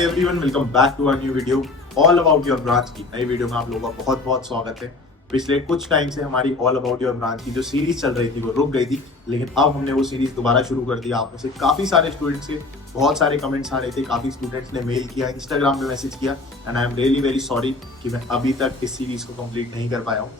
Hi everyone, welcome back to our new video all about your branch की नई video में आप लोगों का बहुत बहुत स्वागत है। पिछले कुछ टाइम से हमारी ऑल अबाउट योर ब्रांच की जो सीरीज चल रही थी वो रुक गई थी, लेकिन अब हमने वो सीरीज दोबारा शुरू कर दिया। आप में से काफी सारे स्टूडेंट्स के बहुत सारे कमेंट्स आ रहे थे, काफी स्टूडेंट्स ने मेल किया, इंस्टाग्राम पे मैसेज किया and I am really very sorry कि मैं अभी तक इस सीरीज को कंप्लीट नहीं कर पाया हूँ।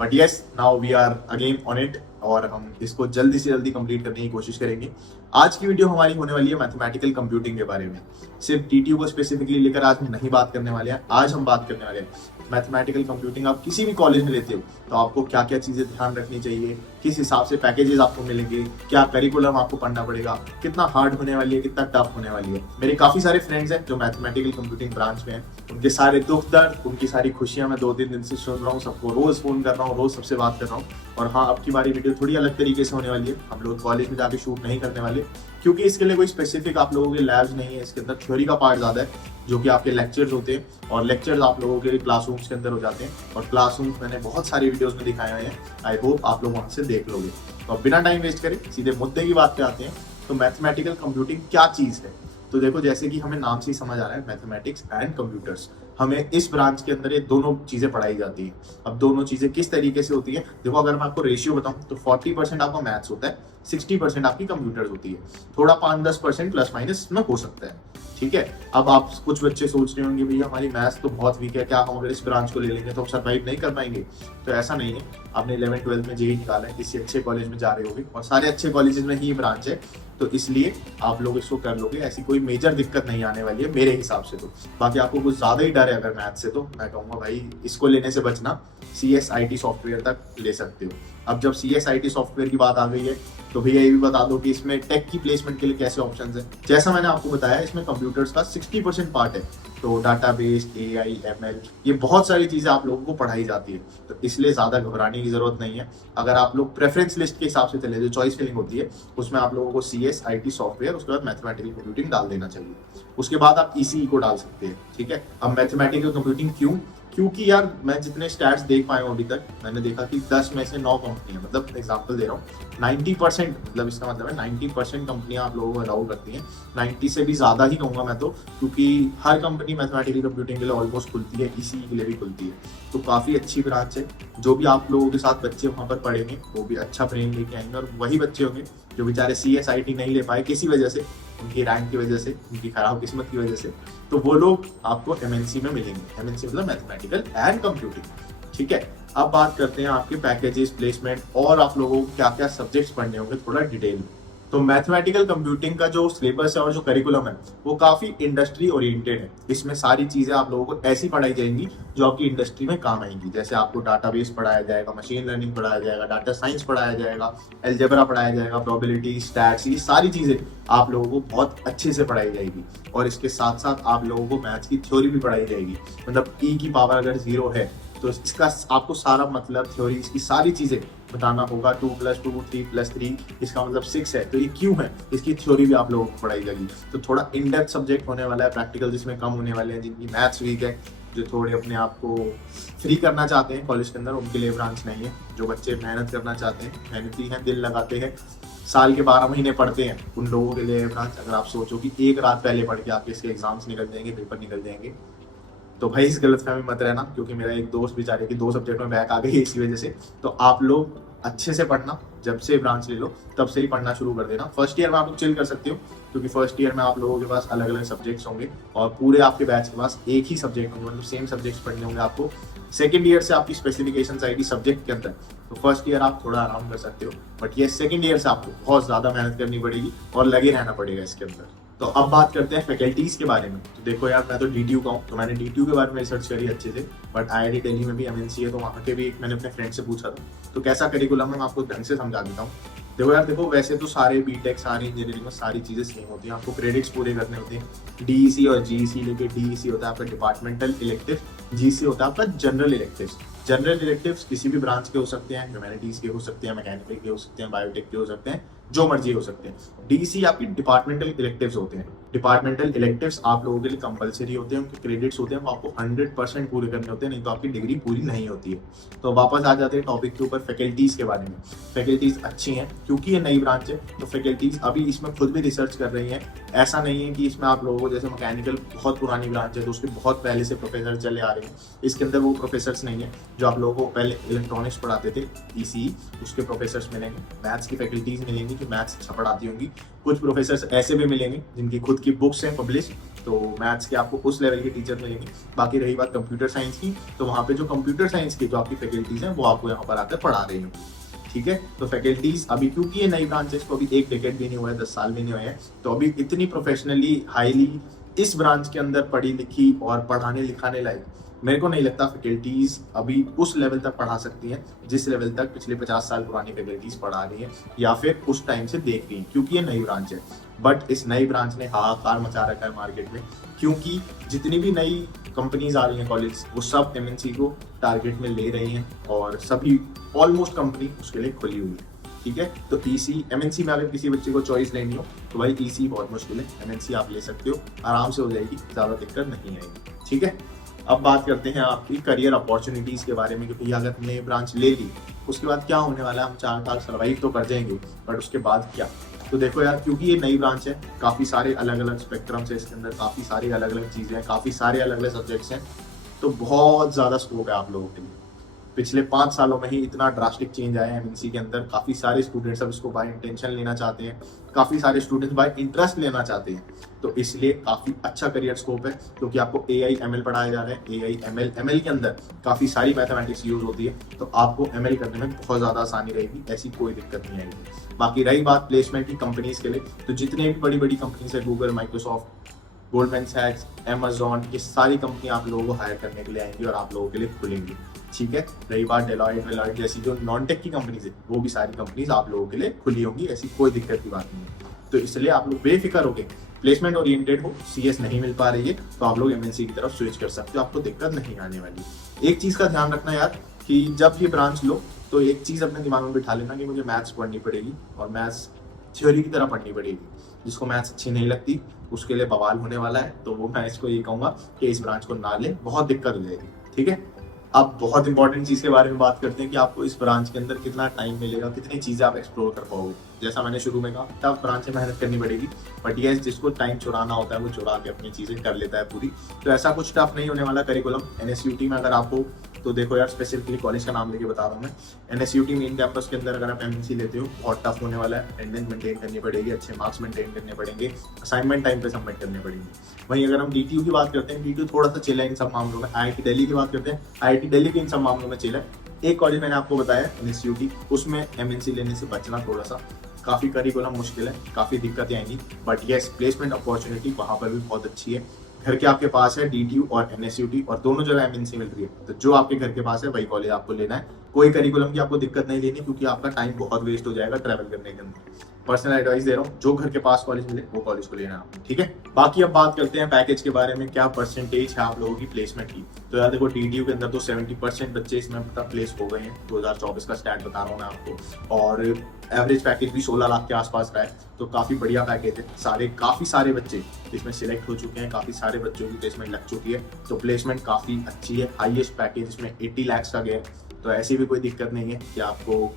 But yes, now we are again on it और हम इसको जल्दी से जल्दी कंप्लीट करने की कोशिश करेंगे। आज की वीडियो हमारी होने वाली है मैथमेटिकल कंप्यूटिंग के बारे में। सिर्फ टीटीयू को स्पेसिफिकली लेकर आज हम नहीं बात करने वाले हैं। आज हम बात करने वाले हैं मैथमेटिकल कंप्यूटिंग आप किसी भी कॉलेज में लेते हो तो आपको क्या क्या चीजें ध्यान रखनी चाहिए, किस हिसाब से पैकेजेस आपको मिलेंगे, क्या करिकुलम आपको पढ़ना पड़ेगा, कितना हार्ड होने वाली है, कितना टफ होने वाली है। मेरे काफी सारे फ्रेंड्स हैं जो मैथमेटिकल कंप्यूटिंग ब्रांच में हैं, उनके सारे दुख दर्द, उनकी सारी खुशियां मैं 2-3 दिन से सुन रहा हूँ, सबको रोज फोन कर रहा हूँ, रोज सबसे बात कर रहा हूँ। और हाँ, अब की बारी वीडियो थोड़ी अलग तरीके से होने वाली है। हम लोग कॉलेज में जाके शूट नहीं करने वाले क्योंकि इसके लिए कोई स्पेसिफिक आप लोगों के लैब्स नहीं है। इसके अंदर थ्योरी का पार्ट ज्यादा है जो कि आपके लेक्चर्स होते हैं और लेक्चर्स आप लोगों के क्लासरूम्स के अंदर हो जाते हैं और क्लासरूम्स मैंने बहुत सारी वीडियोस में दिखाए हुए हैं। आई होप आप लोग वहां से देख लोगे। तो अब बिना टाइम वेस्ट करें सीधे मुद्दे की बात पे आते हैं। तो मैथमेटिकल कंप्यूटिंग क्या चीज है? तो देखो, जैसे कि हमें नाम से ही समझ आ रहा है, मैथमेटिक्स एंड कंप्यूटर्स, हमें इस ब्रांच के अंदर ये दोनों चीजें पढ़ाई जाती है। अब दोनों चीजें किस तरीके से होती है, देखो अगर मैं आपको रेशियो बताऊं तो 40% आपका मैथ्स होता है, 60% आपकी कंप्यूटर्स होती है, थोड़ा 5-10% प्लस माइनस में हो सकता है। ठीक है। अब आप कुछ बच्चे सोच रहे होंगे भैया हमारी मैथ्स तो बहुत वीक है, क्या हम अगर इस ब्रांच को ले लेंगे तो हम सर्वाइव नहीं कर पाएंगे? तो ऐसा नहीं है। आपने 11th-12th में जेईई निकाला है, किसी अच्छे कॉलेज में जा रहे होगे और सारे अच्छे कॉलेजेस में ही ब्रांच है, तो इसलिए आप लोग इसको कर लोगे। ऐसी कोई मेजर दिक्कत नहीं आने वाली है मेरे हिसाब से। तो बाकी आपको कुछ ज्यादा ही डर है अगर मैथ से, तो मैं कहूंगा भाई इसको लेने से बचना, CSIT सॉफ्टवेयर तक ले सकते हो। अब जब CSIT सॉफ्टवेयर की बात आ गई है तो भैया ये भी बता दो कि इसमें टेक की प्लेसमेंट के लिए कैसे ऑप्शंस हैं। जैसा मैंने आपको बताया, इसमें कंप्यूटर्स का 60% पार्ट है, तो डाटाबेस, AI, ML, ये बहुत सारी चीजें आप लोगों को पढ़ाई जाती है, तो इसलिए ज्यादा घबराने की जरूरत नहीं है। अगर आप लोग प्रेफरेंस लिस्ट के हिसाब से चले, जो चॉइस फिलिंग होती है उसमें आप लोगों को CSIT सॉफ्टवेयर, उसके बाद मैथमेटिकल कंप्यूटिंग डाल देना चाहिए, उसके बाद आप ECE को डाल सकते हैं। ठीक है। अब मैथमेटिकल कंप्यूटिंग क्यों? क्योंकि यार मैं जितने स्टैट्स देख पाया हूँ अभी तक, मैंने देखा कि 10 में से 9 कंपनियां, मतलब एग्जांपल दे रहा हूँ, 90%, मतलब इसका मतलब है 90% कंपनियां आप लोगों को अलाउ करती हैं। 90 से भी ज्यादा ही कहूंगा मैं तो, क्योंकि हर कंपनी मैथमेटिकल कंप्यूटिंग के लिए ऑलमोस्ट खुलती है, इसी के लिए भी खुलती है। तो काफी अच्छी ब्रांच है। जो भी आप लोगों के साथ बच्चे वहां पर पढ़ेंगे वो भी अच्छा ब्रेन लेके आएंगे, और वही बच्चे होंगे जो बेचारे CSIT नहीं ले पाए किसी वजह से, उनकी रैंक की वजह से, उनकी खराब किस्मत की वजह से, तो वो लोग आपको MNC में मिलेंगे। MNC मतलब मैथमेटिकल एंड कंप्यूटिंग। ठीक है। अब बात करते हैं आपके पैकेजेस, प्लेसमेंट और आप लोगों को क्या क्या सब्जेक्ट्स पढ़ने होंगे थोड़ा डिटेल में। तो मैथमेटिकल कंप्यूटिंग का जो सिलेबस है और जो करिकुलम है वो काफी इंडस्ट्री ओरिएंटेड है। इसमें सारी चीजें आप लोगों को ऐसी पढ़ाई जाएंगी जो आपकी इंडस्ट्री में काम आएंगी। जैसे आपको डाटाबेस पढ़ाया जाएगा, मशीन लर्निंग पढ़ाया जाएगा, डाटा साइंस पढ़ाया जाएगा, अलजेब्रा पढ़ाया जाएगा, प्रोबेबिलिटी, स्टैट्स, ये सारी चीजें आप लोगों को बहुत अच्छे से पढ़ाई जाएगी। और इसके साथ साथ आप लोगों को मैथ्स की थ्योरी भी पढ़ाई जाएगी। मतलब E की पावर अगर 0 है तो इसका आपको सारा मतलब थ्योरी, इसकी सारी चीजें बताना होगा। 2+2 3+3, इसका मतलब 6 है, तो ये क्यों है, इसकी थ्योरी भी आप लोगों को पढ़ाई जाएगी। तो थोड़ा इन डेप्थ सब्जेक्ट होने वाला है, प्रैक्टिकल जिसमें कम होने वाले हैं। जिनकी मैथ्स वीक है, जो थोड़े अपने आप को फ्री करना चाहते हैं कॉलेज के अंदर, उनके लिए ब्रांच नहीं है। जो बच्चे मेहनत करना चाहते हैं, मेहनती हैं, दिल लगाते हैं, साल के 12 महीने पढ़ते हैं, उन लोगों के लिए ब्रांच। अगर आप सोचो कि एक रात पहले पढ़ के आपके इसके एग्जाम्स निकल जाएंगे, पेपर निकल जाएंगे, तो भाई इस गलतफहमी मत रहना, क्योंकि मेरा एक दोस्त बेचारे की 2 सब्जेक्ट में बैक आ गई है इसी वजह से। तो आप लोग अच्छे से पढ़ना, जब से ब्रांच ले लो तब से ही पढ़ना शुरू कर देना। फर्स्ट ईयर में आप लोग चिल कर सकते हो, क्योंकि फर्स्ट ईयर में आप लोगों के पास अलग अलग सब्जेक्ट्स होंगे और पूरे आपके बैच के पास एक ही सब्जेक्ट होंगे, मतलब सेम सब्जेक्ट्स पढ़ने होंगे आपको। सेकंड ईयर से आपकी स्पेसिफिकेशन आएगी सब्जेक्ट के अंदर, तो फर्स्ट ईयर आप थोड़ा आराम कर सकते हो, बट ये सेकंड ईयर से आपको बहुत ज्यादा मेहनत करनी पड़ेगी और लगे रहना पड़ेगा इसके अंदर। तो अब बात करते हैं फैकल्टीज के बारे में। तो देखो यार, मैं तो DTU का हूँ, तो मैंने DTU के बारे में रिसर्च करी अच्छे से, बट IIT दिल्ली में भी MNC है, तो वहाँ के भी मैंने अपने फ्रेंड से पूछा था। तो कैसा करिकुलम है मैं आपको ढंग से समझा देता हूँ। देखो यार, देखो वैसे तो सारे बीटेक, सारी इंजीनियरिंग में सारी चीजें सेम होती हैं, आपको क्रेडिट्स पूरे करने होते हैं। DEC और GEC लेके, DEC होता है आपका डिपार्टमेंटल इलेक्टिव, GC होता है आपका जनरल इलेक्टिव। जनरल इलेक्टिव्स किसी भी ब्रांच के हो सकते हैं, ह्यूमैनिटीज के हो सकते हैं, मैकेनिकल के हो सकते हैं, बायोटेक के हो सकते हैं, जो मर्जी हो सकते हैं। डीसी आपकी डिपार्टमेंटल इलेक्टिव्स होते हैं। डिपार्टमेंटल इलेक्टिव्स आप लोगों के लिए कंपलसरी होते हैं, उनके क्रेडिट्स होते हैं, वो आपको 100% पूरे करने होते हैं, नहीं तो आपकी डिग्री पूरी नहीं होती है। तो वापस आ जाते हैं टॉपिक के ऊपर, फैकल्टीज के बारे में। फैकल्टीज अच्छी हैं क्योंकि ये नई ब्रांच है, तो फैकल्टीज अभी इसमें खुद भी रिसर्च कर रही हैं। ऐसा नहीं है कि इसमें आप लोगों को, जैसे मैकेनिकल बहुत पुरानी ब्रांच है तो उसके बहुत पहले से प्रोफेसर चले आ रहे हैं, इसके अंदर वो प्रोफेसर्स नहीं है जो आप लोगों को पहले इलेक्ट्रॉनिक्स पढ़ाते थे ईसी, उसके प्रोफेसर्स मिलेंगे। मैथ्स की फैकल्टीज मिलेंगी कि मैथ्स अच्छा पढ़ाती होंगी। कुछ प्रोफेसर्स ऐसे भी मिलेंगे जिनकी खुद की बुक्स हैं पब्लिश, तो मैथ्स के आपको उस लेवल के टीचर मिलेंगे। बाकी रही बात कंप्यूटर साइंस की, तो वहाँ पे जो कंप्यूटर साइंस की जो आपकी फैकल्टीज हैं वो आपको यहाँ पर आकर पढ़ा रही होंगी। ठीक है, तो फैकल्टीज अभी, क्योंकि ये नई ब्रांच है, इसको अभी 1 डेकेड भी नहीं हुआ है, 10 साल भी नहीं हुए हैं, तो अभी इतनी प्रोफेशनली हाईली इस ब्रांच के अंदर पढ़ी लिखी और पढ़ाने लिखाने लायक मेरे को नहीं लगता फैकल्टीज अभी उस लेवल तक पढ़ा सकती हैं जिस लेवल तक पिछले 50 साल पुरानी फैकल्टीज पढ़ा रही हैं या फिर उस टाइम से देख रही हैं, क्योंकि ये नई ब्रांच है। बट इस नई ब्रांच ने हाहाकार मचा रखा है मार्केट में, क्योंकि जितनी भी नई कंपनीज आ रही हैं कॉलेज, वो सब एमएनसी को टारगेट में ले रही हैं और सभी ऑलमोस्ट कंपनी उसके लिए खुली हुई है। ठीक है, तो ईसी एमएनसी में अगर किसी बच्चे को चॉइस लेनी हो तो भाई ईसी बहुत मुश्किल है, एमएनसी आप ले सकते हो, आराम से हो जाएगी, ज़्यादा दिक्कत नहीं आएगी। ठीक है, अब बात करते हैं आपकी करियर अपॉर्चुनिटीज़ के बारे में, क्योंकि अगर हमने ब्रांच ले ली उसके बाद क्या होने वाला है, हम 4 साल सर्वाइव तो कर जाएंगे, बट उसके बाद क्या। तो देखो यार, क्योंकि ये नई ब्रांच है, काफ़ी सारे अलग अलग स्पेक्ट्रम है इसके अंदर, काफ़ी सारी अलग अलग चीज़ें हैं, काफ़ी सारे अलग अलग सब्जेक्ट्स हैं, तो बहुत ज़्यादा स्कोप है आप लोगों के लिए। पिछले 5 सालों में ही इतना ड्रास्टिक चेंज आया है एमएनसी के अंदर। काफ़ी सारे स्टूडेंट्स अब इसको बाय इंटेंशन लेना चाहते हैं, काफ़ी सारे स्टूडेंट्स बाय इंटरेस्ट लेना चाहते हैं, तो इसलिए काफ़ी अच्छा करियर स्कोप है, क्योंकि आपको AI/ML पढ़ाया जा रहा है। AI/ML के अंदर काफ़ी सारी मैथमेटिक्स यूज होती है, तो आपको ML करने में बहुत ज़्यादा आसानी रहेगी, ऐसी कोई दिक्कत नहीं आएगी। बाकी रही बात प्लेसमेंट की कंपनीज के लिए, तो जितने भी बड़ी बड़ी कंपनीज है, गूगल, माइक्रोसॉफ्ट, गोल्डमैन सैक्स, अमेजॉन, ये सारी कंपनी आप लोगों को हायर करने के लिए आएंगी और आप लोगों के लिए खुलेंगी। ठीक है, रही बात डेलॉयट जैसी जो नॉन टेक की कंपनीज है, वो भी सारी कंपनीज आप लोगों के लिए खुली होंगी, ऐसी कोई दिक्कत की बात नहीं है। तो इसलिए आप लोग बेफिक्र हो गए, प्लेसमेंट ओरिएंटेड हो, CS नहीं मिल पा रही है तो आप लोग MNC की तरफ स्विच कर सकते हो, आपको दिक्कत नहीं आने वाली। एक चीज़ का ध्यान रखना यार, कि जब ये ब्रांच लो तो एक चीज़ अपने दिमाग में बिठा लेना कि मुझे मैथ्स पढ़नी पड़ेगी और मैथ्स थ्योरी की तरह पढ़नी पड़ेगी। जिसको मैथ्स अच्छी नहीं लगती उसके लिए बवाल होने वाला है, तो वो मैं इसको ये कहूँगा कि इस ब्रांच को ना ले, बहुत दिक्कत हो जाएगी। ठीक है, अब बहुत इंपॉर्टेंट चीज़ के बारे में बात करते हैं कि आपको इस ब्रांच के अंदर कितना टाइम मिलेगा, कितनी चीज़ें आप एक्सप्लोर कर पाओगे। जैसा मैंने शुरू में कहा, टफ ब्रांच है, मेहनत करनी पड़ेगी, बट ये जिसको टाइम चुराना होता है वो चुरा के अपनी चीज़ें कर लेता है पूरी। तो ऐसा कुछ टफ नहीं होने वाला करिकुलम। NSUT में अगर आपको, तो देखो यार, स्पेसिफिकली कॉलेज का नाम लेके बता रहा हूँ मैं, NSUT मेन कैंपस के अंदर अगर आप MNC लेते हो, बहुत टफ होने वाला है। अटेंडेंस मेंटेन करनी पड़ेगी, अच्छे मार्क्स मेंटेन करने पड़ेंगे, असाइनमेंट टाइम पे सबमिट करने पड़ेंगे। वहीं अगर हम DTU की बात करते हैं, DTU थोड़ा सा चिल है इन सब मामलों में। IIT दिल्ली की बात करते हैं, IIT दिल्ली के इन सब मामलों में चिल है। एक कॉलेज मैंने आपको बताया NSUT, उसमें MNC लेने से बचना थोड़ा सा, काफ़ी करिकुलम मुश्किल है, काफ़ी दिक्कतें आएंगी, बट येस प्लेसमेंट अपॉर्चुनिटी वहाँ पर भी बहुत अच्छी है। घर के आपके पास है DTU और NSUT, और दोनों जगह MNC मिल रही है, तो जो आपके घर के पास है वही कॉलेज आपको लेना है। कोई करिकुलम की आपको दिक्कत नहीं लेनी, क्योंकि आपका टाइम बहुत वेस्ट हो जाएगा ट्रैवल करने के अंदर। पर्सनल एडवाइस दे रहा हूँ, जो घर के पास कॉलेज मिले वो कॉलेज को लेना है। ठीक है, बाकी अब बात करते हैं पैकेज के बारे में, क्या परसेंटेज है आप लोगों की प्लेसमेंट की। तो यार देखो, DTU के अंदर तो 70% बच्चे इसमें प्लेस हो गए हैं, 2024 का स्टैट बता रहा हूँ मैं आपको, और एवरेज पैकेज भी 16 लाख के आसपास का है, तो काफ़ी बढ़िया पैकेज है। काफ़ी सारे बच्चे इसमें सिलेक्ट हो चुके हैं, काफ़ी सारे बच्चों की प्लेसमेंट लग चुकी है, तो प्लेसमेंट काफ़ी अच्छी है। हाईएस्ट पैकेज इसमें 80 लाख का गया है, तो ऐसी भी कोई दिक्कत नहीं है कि आपको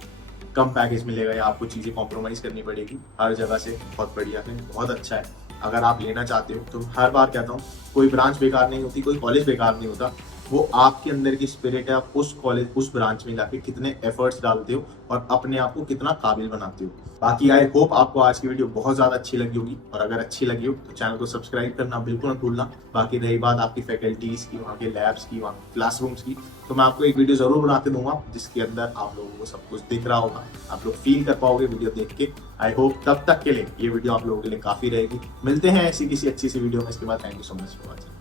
कम पैकेज मिलेगा या आपको चीज़ें कॉम्प्रोमाइज करनी पड़ेगी। हर जगह से बहुत बढ़िया है, बहुत अच्छा है। अगर आप लेना चाहते हो, तो हर बार कहता हूँ, कोई ब्रांच बेकार नहीं होती, कोई कॉलेज बेकार नहीं होता, वो आपके अंदर की स्पिरिट है, आप उस कॉलेज, उस ब्रांच में जाके कितने एफर्ट्स डालते हो और अपने आप को कितना काबिल बनाते हो। बाकी आई होप आपको आज की वीडियो बहुत ज़्यादा अच्छी लगी होगी, और अगर अच्छी लगी हो तो चैनल को सब्सक्राइब करना बिल्कुल मत भूलना। बाकी रही बात आपकी फैकल्टीज़ की, वहाँ के लैब्स की, वहाँ क्लासरूम्स की, तो मैं आपको एक वीडियो ज़रूर बना के दूंगा जिसके अंदर आप लोगों को सब कुछ दिख रहा होगा, आप लोग फील कर पाओगे वीडियो देख के। आई होप तब तक के लिए ये वीडियो आप लोगों के लिए काफ़ी रहेगी। मिलते हैं ऐसी किसी अच्छी सी वीडियो में, इसके बाद thank you so much for watching.